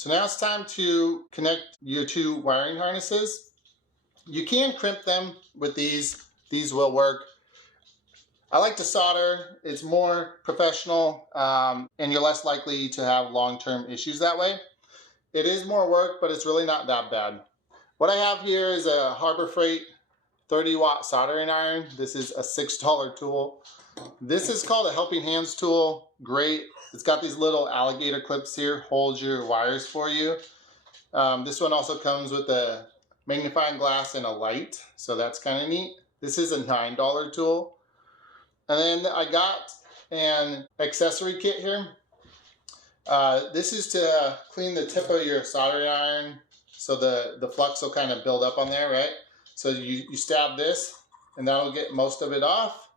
So now it's time to connect your two wiring harnesses. You can crimp them with these. These will work. I like to solder. It's more professional, and you're less likely to have long-term issues that way. It is more work, but it's really not that bad. What I have here is a Harbor Freight 30-watt soldering iron. This is a $6 tool. This is called a helping hands tool. Great. It's got these little alligator clips here, holds your wires for you. This one also comes with a magnifying glass and a light, so that's kind of neat. This is a $9 tool. And then I got an accessory kit here. This is to clean the tip of your soldering iron so the flux will kind of build up on there, right? So you stab this and that'll get most of it off.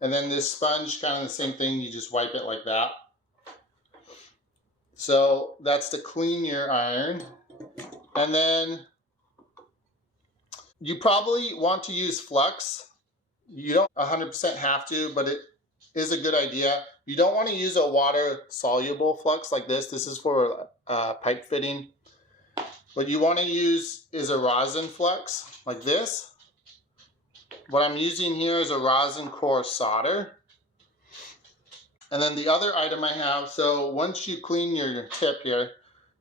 And then this sponge, kind of the same thing, you just wipe it like that. So that's to clean your iron. And then you probably want to use flux. You don't 100% have to, but it is a good idea. You don't want to use a water-soluble flux like this. This is for pipe fitting. What you want to use is a rosin flux like this. What I'm using here is a rosin core solder. And then the other item I have, so once you clean your tip here,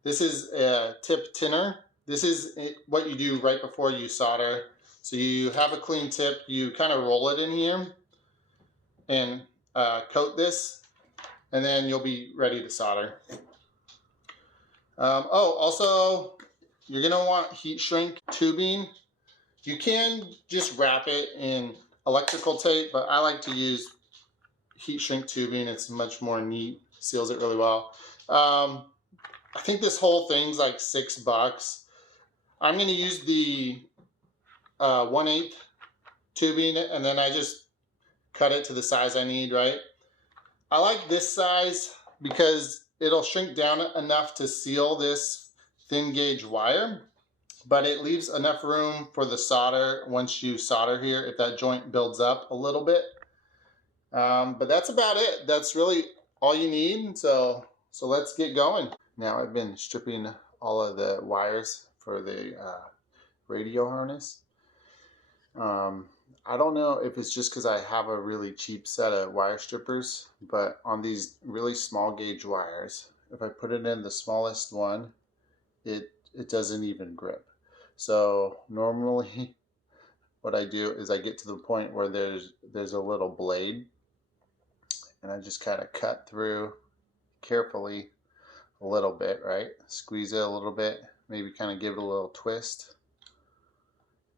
this is a tip tinner. This is what you do right before you solder. So you have a clean tip, you kind of roll it in here and coat this, and then you'll be ready to solder. Also, you're gonna want heat shrink tubing. You can just wrap it in electrical tape, but I like to use heat shrink tubing. It's much more neat, seals it really well. I think this whole thing's like $6. I'm gonna use the 1/8 tubing, and then I just cut it to the size I need, right? I like this size because it'll shrink down enough to seal this thin gauge wire, but it leaves enough room for the solder once you solder here if that joint builds up a little bit. But that's about it. That's really all you need. So let's get going. Now I've been stripping all of the wires for the radio harness. I don't know if it's just because I have a really cheap set of wire strippers, but on these really small gauge wires, if I put it in the smallest one, it doesn't even grip. So normally what I do is I get to the point where there's a little blade, and I just kind of cut through carefully a little bit, right? Squeeze it a little bit, maybe kind of give it a little twist.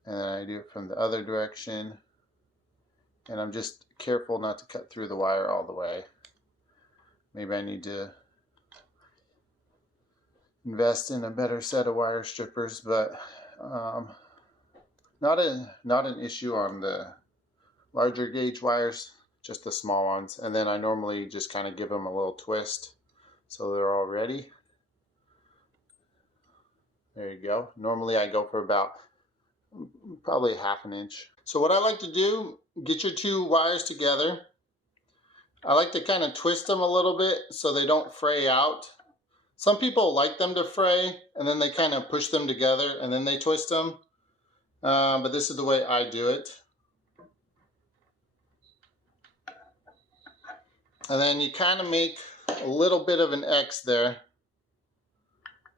And then I do it from the other direction. And I'm just careful not to cut through the wire all the way. Maybe I need to invest in a better set of wire strippers, but not an issue on the larger gauge wires, just the small ones. And then I normally just kind of give them a little twist so they're all ready. There you go. Normally I go for about probably 1/2 inch. So what I like to do, get your two wires together. I like to kind of twist them a little bit so they don't fray out. Some people like them to fray and then they kind of push them together and then they twist them. But this is the way I do it. And then you kind of make a little bit of an X there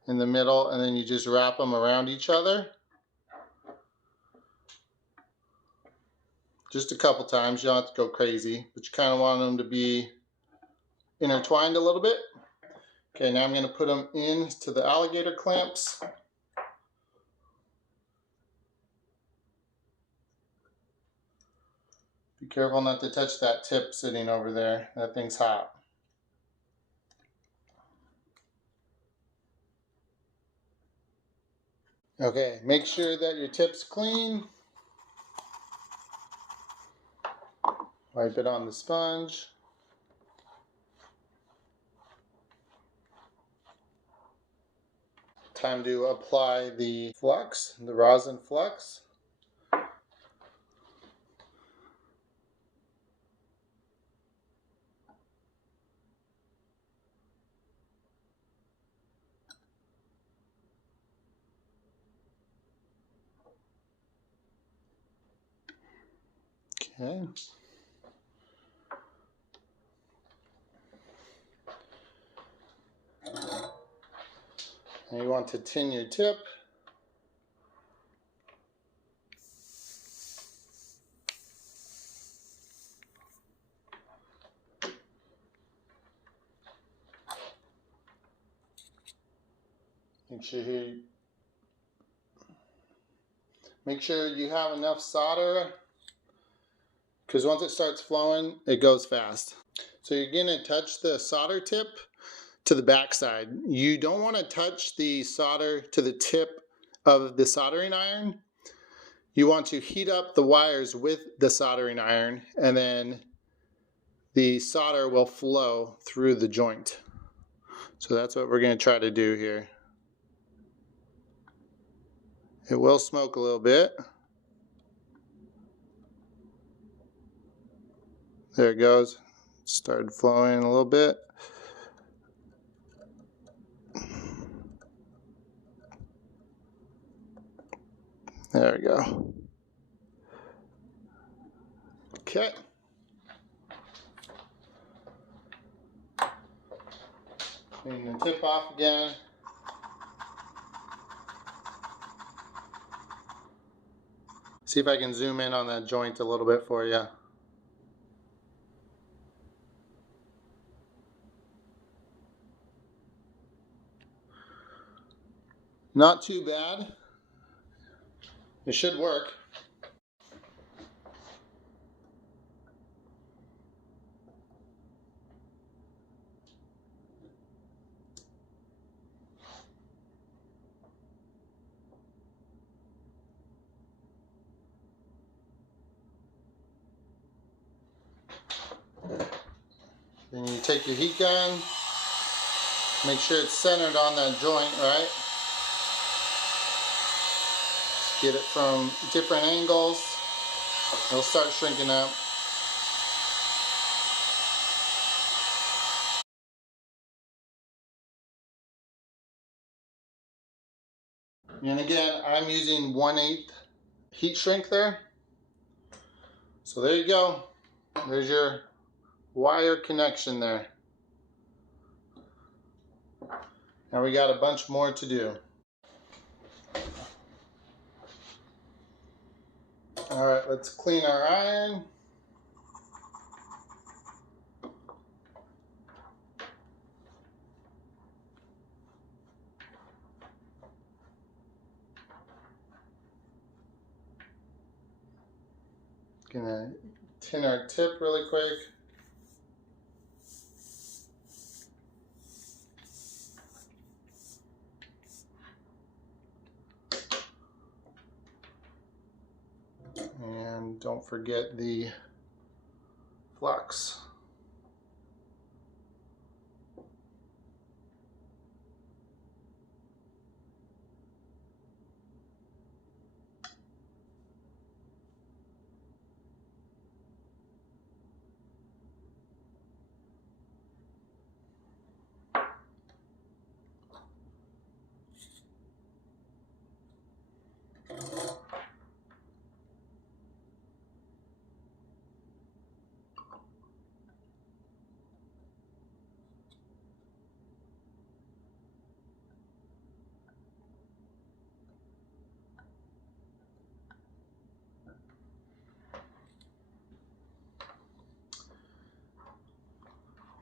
in the middle, and then you just wrap them around each other. Just a couple times, you don't have to go crazy, but you kind of want them to be intertwined a little bit. Okay, now I'm going to put them into the alligator clamps. Be careful not to touch that tip sitting over there. That thing's hot. Okay, make sure that your tip's clean. Wipe it on the sponge. Time to apply the flux, the rosin flux. Okay. And you want to tin your tip. Make sure you have enough solder, because once it starts flowing, it goes fast. So you're going to touch the solder tip to the back side. You don't want to touch the solder to the tip of the soldering iron. You want to heat up the wires with the soldering iron, and then the solder will flow through the joint. So that's what we're going to try to do here. It will smoke a little bit. There it goes. Started flowing a little bit. There we go. Okay. Clean the tip off again. See if I can zoom in on that joint a little bit for you. Not too bad. It should work. Then you take your heat gun, make sure it's centered on that joint, right? Get it from different angles. It'll start shrinking up. And again, I'm using 1/8 heat shrink there. So there you go. There's your wire connection there. Now we got a bunch more to do. All right, let's clean our iron. Gonna tin our tip really quick. And don't forget the flux.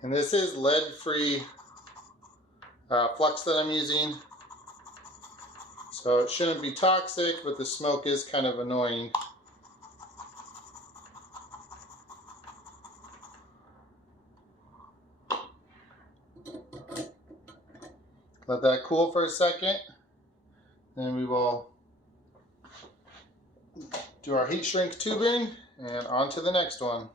And this is lead-free flux that I'm using. So it shouldn't be toxic, but the smoke is kind of annoying. Let that cool for a second. Then we will do our heat shrink tubing and on to the next one.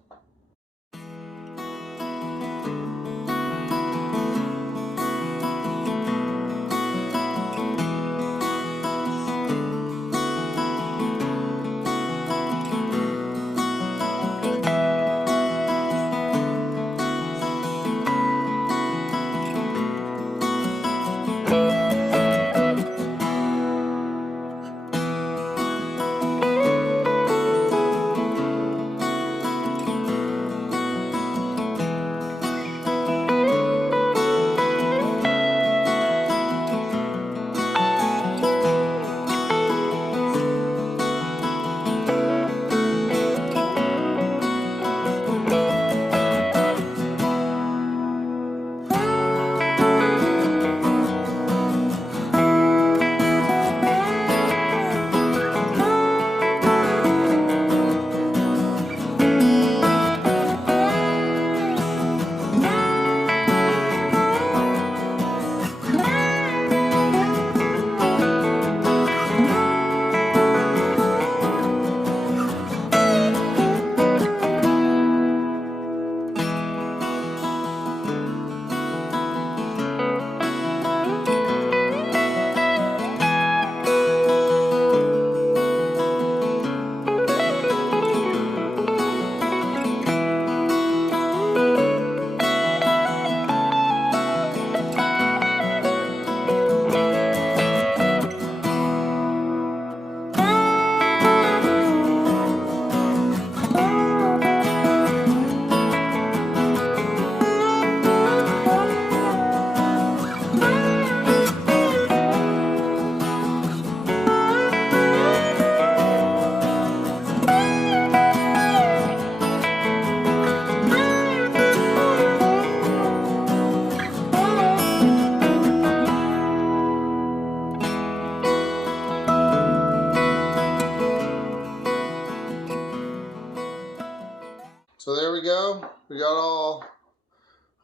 go. We got all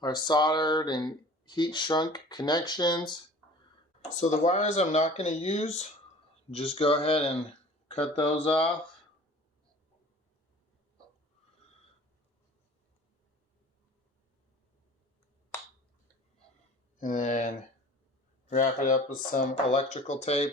our soldered and heat shrunk connections. So the wires I'm not going to use, just go ahead and cut those off. And then wrap it up with some electrical tape.